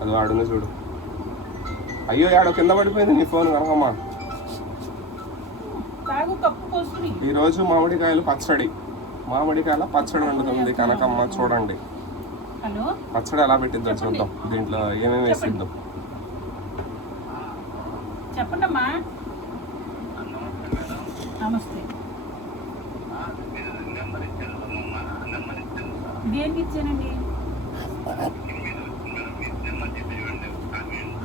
అది వాడుంది చూడు. అయ్యో ఆడో కింద పడిపోయింది నీ ఫోన్ కనకమ్మ. ఈరోజు మామిడికాయలు పచ్చడి, మామిడికాయల పచ్చడి వండుతుంది కనకమ్మ. చూడండి పచ్చడి ఎలా పెట్టిద్దో చూద్దాం, దీంట్లో ఏమేమి వేసిద్దాం. చెప్పండమ్మా. నమస్తే. దేనికి ఇచ్చానండి?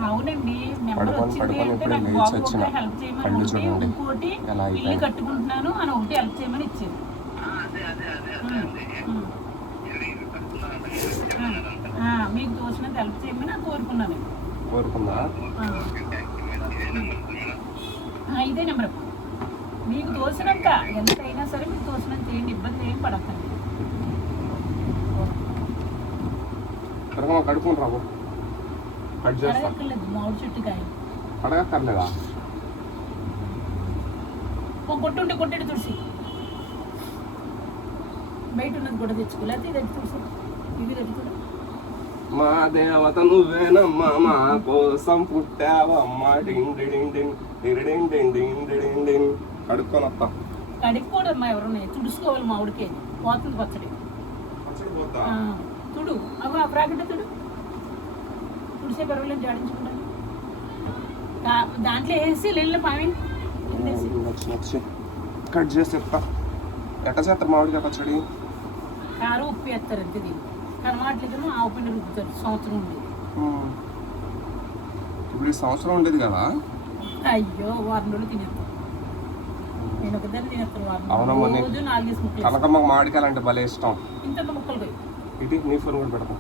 అవునండి, నెంబర్ వచ్చింది అంటే నాకు బాబు హెల్ప్ చేయమని ఒకటి, ఇంకోటి ఇల్లు కట్టుకుంటున్నాను అని ఒకటి హెల్ప్ చేయమని ఇచ్చింది. మీకు తోచినంత హెల్ప్ చేయమని నాకు కోరుకున్నాను. ఇదే నెంబర్. మీకు తోచినంత ఎంతైనా సరే మీకు తోచినంత ఏంటి ఇబ్బంది ఏం పడకండి. కడుకుంటాము మామిడి చెట్టు కాయ అడగక్కర్లేదా? కొట్టుంటే కొట్టేది తుడిసి బయట ఉన్నది కూడా తెచ్చుకోలేదు. ఇది తుడిసి ఇవి తెచ్చుకోలేదు. మా దేవత నువ్వేనమ్మా, మా కోసం పుట్టావమ్మా. కడుక్కొని వస్తాం. కడుక్కోడమ్మా, ఎవరున్నాయి తుడుచుకోవాలి. మామిడికే పోతుంది పచ్చడి. తుడు అవి ఆ ప్రాకెట్ తుడు తుడిసే పర్వాలేదు, జాడించుకుంటాను. దాంట్లో వేసి వెళ్ళి పావి కట్ చేసి చెప్తా. ఎట్ట చేస్తారు మామిడికాయ పచ్చడి? కారం ఉప్పు వేస్తారు అంతే. దీన్ని కనమాట్లేమో ఆవు పిండి రుబ్బుతారు. సంవత్సరం ఉండేది. ఇప్పుడు ఈ సంవత్సరం ఉండేది కదా. అయ్యో వారం రోజులు తినేస్తాం. నేను ఒకదాన్ని తినేస్తాను వారం రోజు 4 ముక్కలు. కనకమ్మకు మామిడికాయలు అంటే భలే ఇష్టం. ఇంత ముక్కలు పోయి ఇది నీ ఫోన్ కూడా పెడతాం.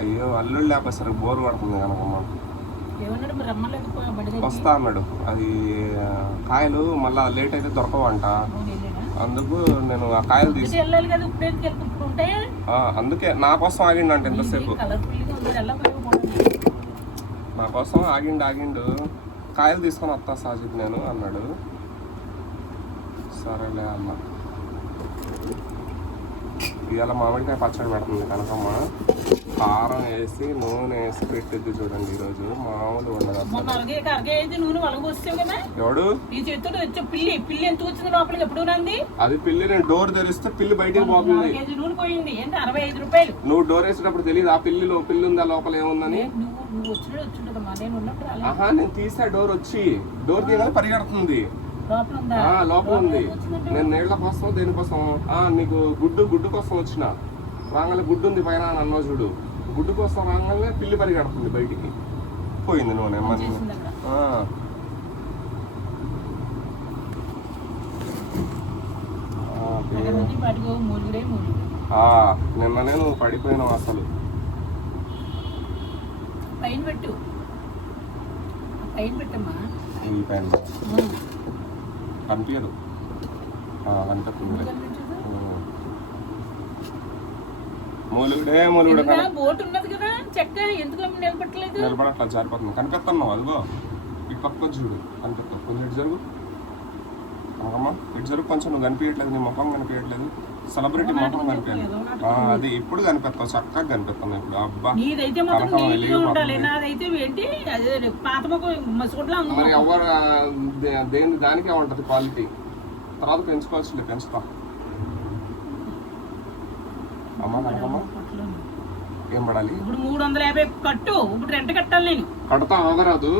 అయ్యో అల్లుళ్ళు లేకపోతే బోర్ పడుతుంది కనకమ్మ. వస్తా అన్నాడు. అది కాయలు మళ్ళా లేట్ అయితే దొరకవంట, అందుకు నేను ఆ కాయలు తీసి అందుకే నా కోసం ఆగిండు. ఎంతసేపు నా కోసం ఆగిండు. కాయలు తీసుకొని వస్తా సాజిద్ నేను అన్నాడు. సరేలే అన్న. ఇవాళ మామిడికాయ పచ్చడి పెడుతుంది కనకమ్మ. కారం వేసి నూనె వేసి పెట్టిద్ది చూడండి. ఈరోజు మామూలు ఉండదు. ఎవడు పిల్లి ఎంత వచ్చింది లోపలికి? ఎప్పుడు అది పిల్లి. నేను డోర్ తెరిస్తే పిల్లి బయటకు పోతుంది. నువ్వు డోర్ వేసేటప్పుడు తెలియదు ఆ పిల్లిలో పిల్లి ఉందా లోపల ఏముందని? ఆహా, నేను తీసా. డోర్ వచ్చి డోర్ తీయగానే పరిగెడుతుంది. లోపల ఉంది. నేను నీళ్ల కోసం దేనికోసం నీకు గుడ్డు కోసం వచ్చిన రాగానే గుడ్డు ఉంది పైన అన్న చూడు. గుడ్డు కోసం రాగానే పిల్లి పరిగెడుతుంది బయటికి. పోయింది నూనె. నిన్ననే నువ్వు పడిపోయినావు అసలు. ఈ పైన కనిపించదు. కనిపిస్తుంది. నిలబడట్లా, జారిపోతుంది. కనిపిస్తున్నావు అదిగో ఇటు పక్క చూడు. కనిపిస్తావు. కొంచెం ఇటు జరుగు అమ్మమ్మ, ఇటు జరుగు కొంచెం. నువ్వు కనిపించట్లేదు, నీ ముఖం కనిపించట్లేదు. సెలబ్రిటీ ముఖం కనిపించలేదు. అది ఇప్పుడు కనిపిస్తావు, చక్కగా కనిపిస్తున్నావు ఇప్పుడు. అబ్బా మరి ఎవరు దానికే ఉంటది క్వాలిటీ. తర్వాత పెంచుకోవచ్చు, పెంచుతా. అమ్మా కనకమ్మ ఏం పడాలి? ఇప్పుడు 350 కట్టు. ఇప్పుడు రెంట్ కట్టాలి. నేను కడతా ఆగరాదు.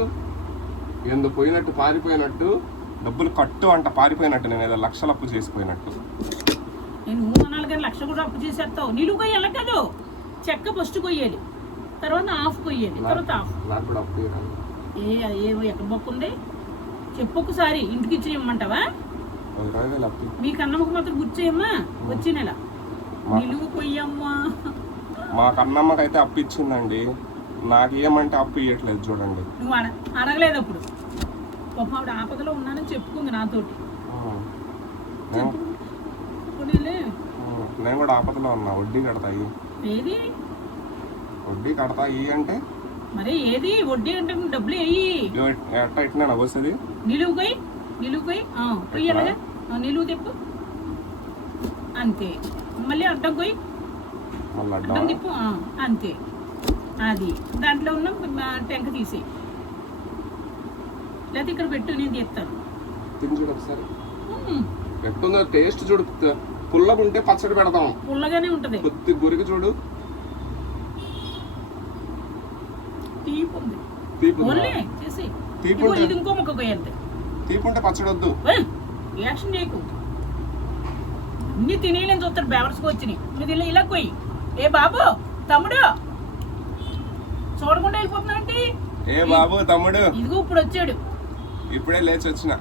ఎందు పోయినట్టు పారిపోయినట్టు డబ్బులు కట్టు అంట. పారిపోయినట్టు నేను ఏదో లక్షలు అప్పు చేసిపోయినట్టు. నేను 3-4 లక్షలు కూడా అప్పు చేసేస్తావు. నిలువు కొయ్యాలి కదా, చెక్క ఫస్ట్ కొయ్యాలి, తర్వాత హాఫ్ కొయ్యాలి, తర్వాత హాఫ్. నాకు కూడా అప్పు ఏవో ఎక్కడ బొక్కు ఉంది చెప్పు ఒకసారి. ఇంటికి ఇచ్చి ఇమ్మంటావా? మీ కన్నమ్మకు మాత్రం గుర్తు చేయమ్మా. వచ్చే నెల నిలువు కొయ్యమ్మా. మా కన్నమ్మకైతే అప్పు ఇచ్చిందండి. నాకు ఏమంటే అప్పు ఇవ్వట్లేదు చూడండి. నువ్వు అడగలేదు అప్పుడు. ఆవిడ ఆపదలో ఉన్నానని చెప్పుకుంది నాతోటి. నేను కూడా ఆపదలో ఉన్నా. వడ్డీ కడతాయి. ఏది వడ్డీ కడతాయి అంటే మరి ఏది వడ్డీ అంటే డబ్బులు వేయి. ఎట్లా ఇట్లా వస్తుంది. నిలువు కొయ్యి. నిలువు కొయ్యి కొయ్యాలగా. నిలువు తెప్పు. అంతే. మళ్ళీ అడ్డం పోయి అడ్డం తిప్పు, అంతే. అది దాంట్లో ఉన్న టెంక తీసి లేకపోతే ఇక్కడ పెట్టు, నేను తీస్తాను. ఎట్టుందో టేస్ట్ చూడు, పుల్లగా ఉంటే పచ్చడి పెడతాం, పుల్లగానే ఉంటది. కొద్ది గురికి చూడు, తీపి ఉంది. ఇది ఇంకో ముక్క పోయేది. తీపి ఉంటే పచ్చడి వద్దు. యాక్షన్ చేయకు, అన్ని తినేయలేని చూస్తాడు బేవర్స్కి వచ్చినాయి. నువ్వు ఇలా పోయి. ఏ బాబు తమ్ముడు చూడకుండా వెళ్ళిపోతున్నాంటి. ఏ బాబు తమ్ముడు ఇదిగో ఇప్పుడు వచ్చాడు, ఇప్పుడే లేచి వచ్చిన,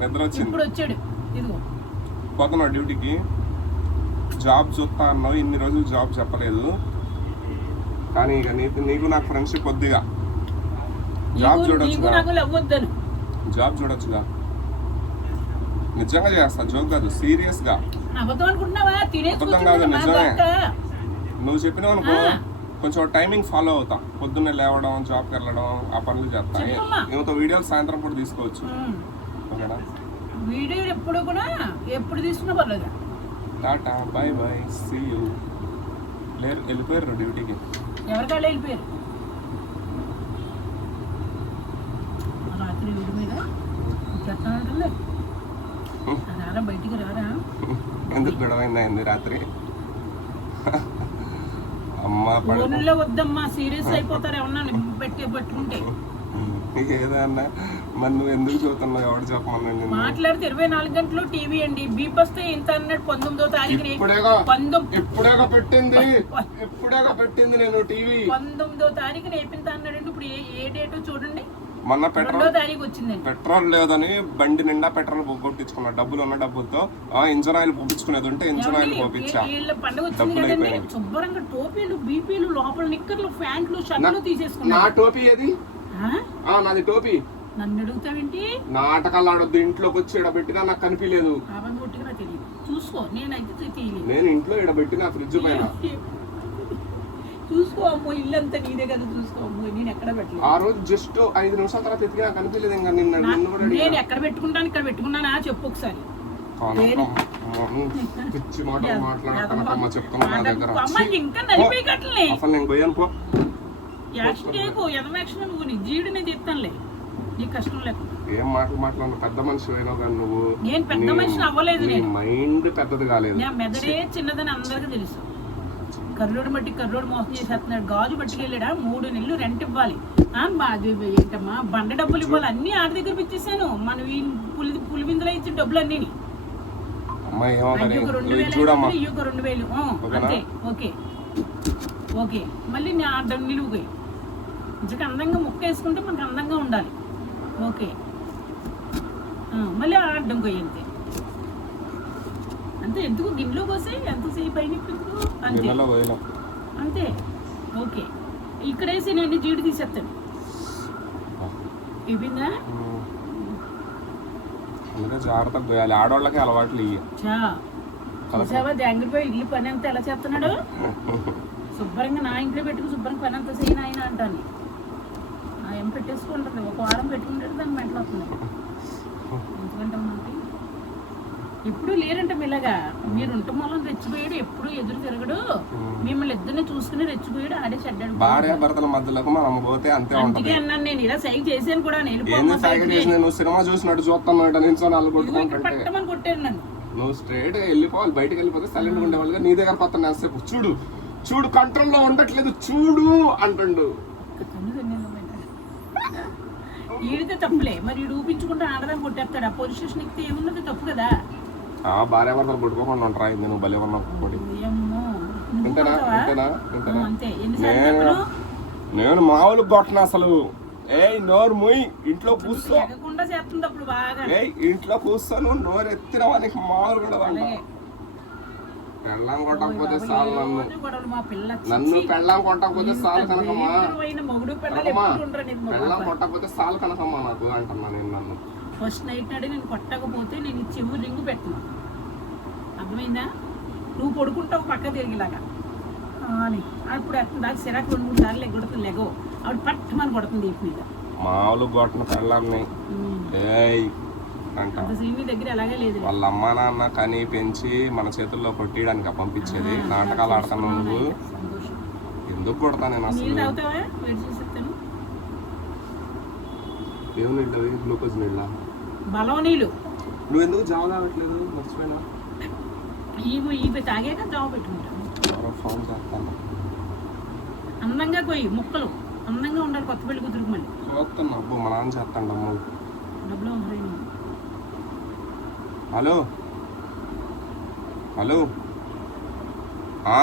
నిద్ర వచ్చింది, ఇప్పుడు వచ్చాడు. ఇదిగో పోతున్నావు డ్యూటీకి. జాబ్ చూస్తా అన్నావు, ఇన్ని రోజులు జాబ్ చెప్పలేదు, కానీ ఇక నీకు నాకు ఫ్రెండ్షిప్ కొద్దిగా. జాబ్ చూడొచ్చుగా, జాబ్ చూడొచ్చుగా. నిజంగా చేస్తా, జోక్ కాదు, సీరియస్ గా. అబద్ధం కాదు, నిజమే. నువ్వు చెప్పినావు అనుకో, కొంచెం టైమింగ్ ఫాలో అవుతా. పొద్దున్నే లేవడం, జాబ్కి వెళ్ళడం, ఆ పనులు చేస్తా. ఇంత వీడియోలు సాయంత్రం కూడా తీసుకోవచ్చు, ఓకేనా? వీడియో ఎప్పుడు కూడా ఎప్పుడు తీసుకున్నా పర్లేదు. Tata bye bye, see you. లేరు, వెళ్ళిపోయారు డ్యూటీకి. ఎవరికాళ్ళు వెళ్ళిపోయారు? రాత్రి వీడి మీద చెప్తానంటే రారా, బయటికి రారా. ఎందుకు గొడవైంది రాత్రి? అమ్మా ఫోన్లో వద్దమ్మా, సీరియస్ అయిపోతారు ఏమన్నా పెట్టుకుంటే. ఏదన్నా మరి నువ్వు ఎందుకు చూస్తున్నావు? ఎవరు చెప్పమన్నా? మాట్లాడితే 24 గంటలు టీవీ అండి. బీప్ వస్తే ఇంత అన్నట్టు 19వ తారీఖు ఇప్పుడేగా పెట్టింది నేను టీవీ. 19వ తారీఖు నేర్పింతా అన్నాడండి. ఇప్పుడు ఏ డేట్ చూడండి. మొన్న పెట్రోల్ వచ్చింది, పెట్రోల్ లేదని బండి నిండా పెట్రోల్ కొట్టించుకున్నా. డబ్బులు ఉన్న డబ్బులతో ఇంజన్ ఆయిల్ పంపించుకునేది ఉంటే ఇంజన్ ఆయిల్ పంపించా. పండుగ వచ్చింది కదండి, శుభ్రంగా టోపీలు, బీపీలు, లోపల నిక్కర్లు, ప్యాంట్లు, షర్ట్లు తీసేసుకున్నా. నా టోపీ ఏది? నాది టోపీ. నన్ను అడుగుతావేంటి? నాటకాలు ఆడొద్దు. ఇంట్లోకి వచ్చి ఇడబెట్టినా నాకు కనిపించలేదు. చూసుకో, నేనైతే నేను ఇంట్లో ఇడబెట్టినా ఫ్రిడ్జ్ పైన. చూసుకో అమ్మో, ఇల్లంతా నీదే కదా, చూసుకో అమ్మో. నేను ఎక్కడ పెట్టలేదు. ఆ రోజు జస్ట్ 5 నిమిషాల తర్వాత ఎత్తికి నాకు కనిపించలేదు. ఇంకా నేను ఎక్కడ పెట్టుకుంటాను, ఇక్కడ పెట్టుకున్నానా చెప్పు ఒకసారి. పిచ్చి మాటలు మాట్లాడతానమ్మా, చెప్తున్నా నా దగ్గర. ఇంకా నలిపేయట్లే అసలు నేను పోయాను. పో యాక్షన్ చేయకు, ఎదవేక్షణ. నువ్వు నీ జీడిని చెప్తానులే, నీకు కష్టం లేకుండా. ఏం మాట్లాడు, పెద్ద మనిషి అయినా కానీ నువ్వు. నేను పెద్ద మనిషిని అవ్వలేదు, నేను మైండ్ పెద్దది కాలేదు. నా మెదడే చిన్నదని అందరికీ తెలుసు. కర్రోడు బట్టి కర్రోడు మోసం చేసేస్తున్నాడు. గాజు పట్టుకెళ్ళాడా, 3 నెలలు రెంట్ ఇవ్వాలి. ఏంటమ్మా బండ డబ్బులు ఇవ్వాలి, అన్ని ఆడి దగ్గర పిచ్చేసాను. మనం ఈ పులిబిందులో ఇచ్చిన డబ్బులు అన్నీ 2000 అంతే. ఓకే ఓకే, మళ్ళీ నేను అడ్డం నిలువుపోయి ఇంచక అందంగా ముక్క వేసుకుంటే మనకు అందంగా ఉండాలి. ఓకే, మళ్ళీ అడ్డం కొయ్యి అంతే. అంతే, ఎందుకు గిన్నెలో పోసి ఎంతసేపు అయినప్పుడు అంతే అంతే. ఓకే, ఇక్కడేసి నేను జీడి తీసేస్తాను. అయిపోయిందా? జాగ్రత్తగా పోయాలి, ఆడవాళ్ళకి అలవాట్లు చూసావా జాంగిరిపోయి ఇల్లు పని అంతా ఎలా చేస్తున్నాడు. శుభ్రంగా నా ఇంట్లో పెట్టుకుని శుభ్రంగా పని అంతా చేయను ఆయన అంటాను. ఏం పెట్టేసుకుంటుంది, ఒక వారం పెట్టుకుంటే దాన్ని మెంటలు వస్తుంది. ఎందుకంటే మనకి ఎప్పుడు లేరంటే ఇలాగా మీరు ఉంటే మూలం రెచ్చిపోయాడు, ఎప్పుడు ఎదురు తిరగడు. మిమ్మల్ని ఇద్దరిని చూసుకుని రెచ్చిపోయాడు, ఆడే చెడ్డాడు. భార్య భర్తల మధ్యలోకి మనం పోతే అంతే అందుకే అన్నాను, నేను ఇలా సైగ చేసాను కూడా. నేను సినిమా చూసినట్టు చూస్తాను పట్టమని కొట్టాను నన్ను. నువ్వు స్ట్రైట్ వెళ్ళిపోవాలి, బయటకి వెళ్ళిపోతే సైలెంట్ ఉండేవాళ్ళుగా నీ దగ్గర పక్కన వేసేపు చూడు చూడు కంట్రోల్లో ఉండట్లేదు చూడు అంటుండు. ఈడితే తప్పులే, మరి ఈడు ఊపించుకుంటే ఆడదాన్ని కొట్టేస్తాడు. ఆ పోలీస్ స్టేషన్ ఎక్కితే ఏమున్నది తప్పు కదా. భార్య భర్తలు కొట్టుకోకుండా ఉంటారా? నువ్వు భలే ఉన్నావు. నేను మామూలు కొట్టను అసలు. నోరు మూయి, ఇంట్లో కూర్చో. ఇంట్లో కూర్చోను, నోరు ఎత్తిన వానికి మామూలు కూడా పెళ్ళం కొట్టకపోతే చాలు. నన్ను పెళ్ళం కొట్టకపోతే చాలు కనకమ్మా, పెళ్ళం కొట్టకపోతే చాలు కనకమ్మా నాకు అంటున్నా నేను. నన్ను ఫస్ట్ నైట్ నాడే నేను కొట్టకపోతే నేను చెవు రింగు పెట్టను, అర్థమైందా? నువ్వు పడుకుంటావు పక్క తిరిగిలాగా అని. అప్పుడు దాకా సిరాకు 2-3 సార్లు ఎగ్గొడుతుంది, లెగో ఆవిడ పట్టమని కొడుతుంది ఇంటి మీద. మామూలు కొట్టిన పెళ్ళాన్ని అంట. అంత సీన్ మీ దగ్గర ఎలాగే లేదు. వాళ్ళ అమ్మా నాన్న కని పెంచి మన చేతుల్లో కొట్టియడానికి పంపించేది. నాటకాలు ఆడుతున్నావు నువ్వు. సంతోషం. ఎందుకు కొడతా నేను అసలు? నీళ్ళు తాగుతావా? వేడి చేసి ఇస్తాను. ఏం నీళ్ళు అవి? గ్లూకోజ్ నీళ్ళ? బలం నీళ్ళు. నువ్వు ఎందుకు జావ తాగట్లేదు? మర్చిపోయినా. ఇవి తాగాక జావ పెట్టుకుంటాను. ఫోన్ చేస్తాను. అందంగా కొయ్యి ముక్కలు, అందంగా ఉండాలి కొత్త పెళ్లి కుదురుకు. మళ్ళీ చూస్తున్నా. అబ్బో మా నాన్న చేస్తాను అమ్మ. డబ్బులు అవసరం. హలో హలో ఆ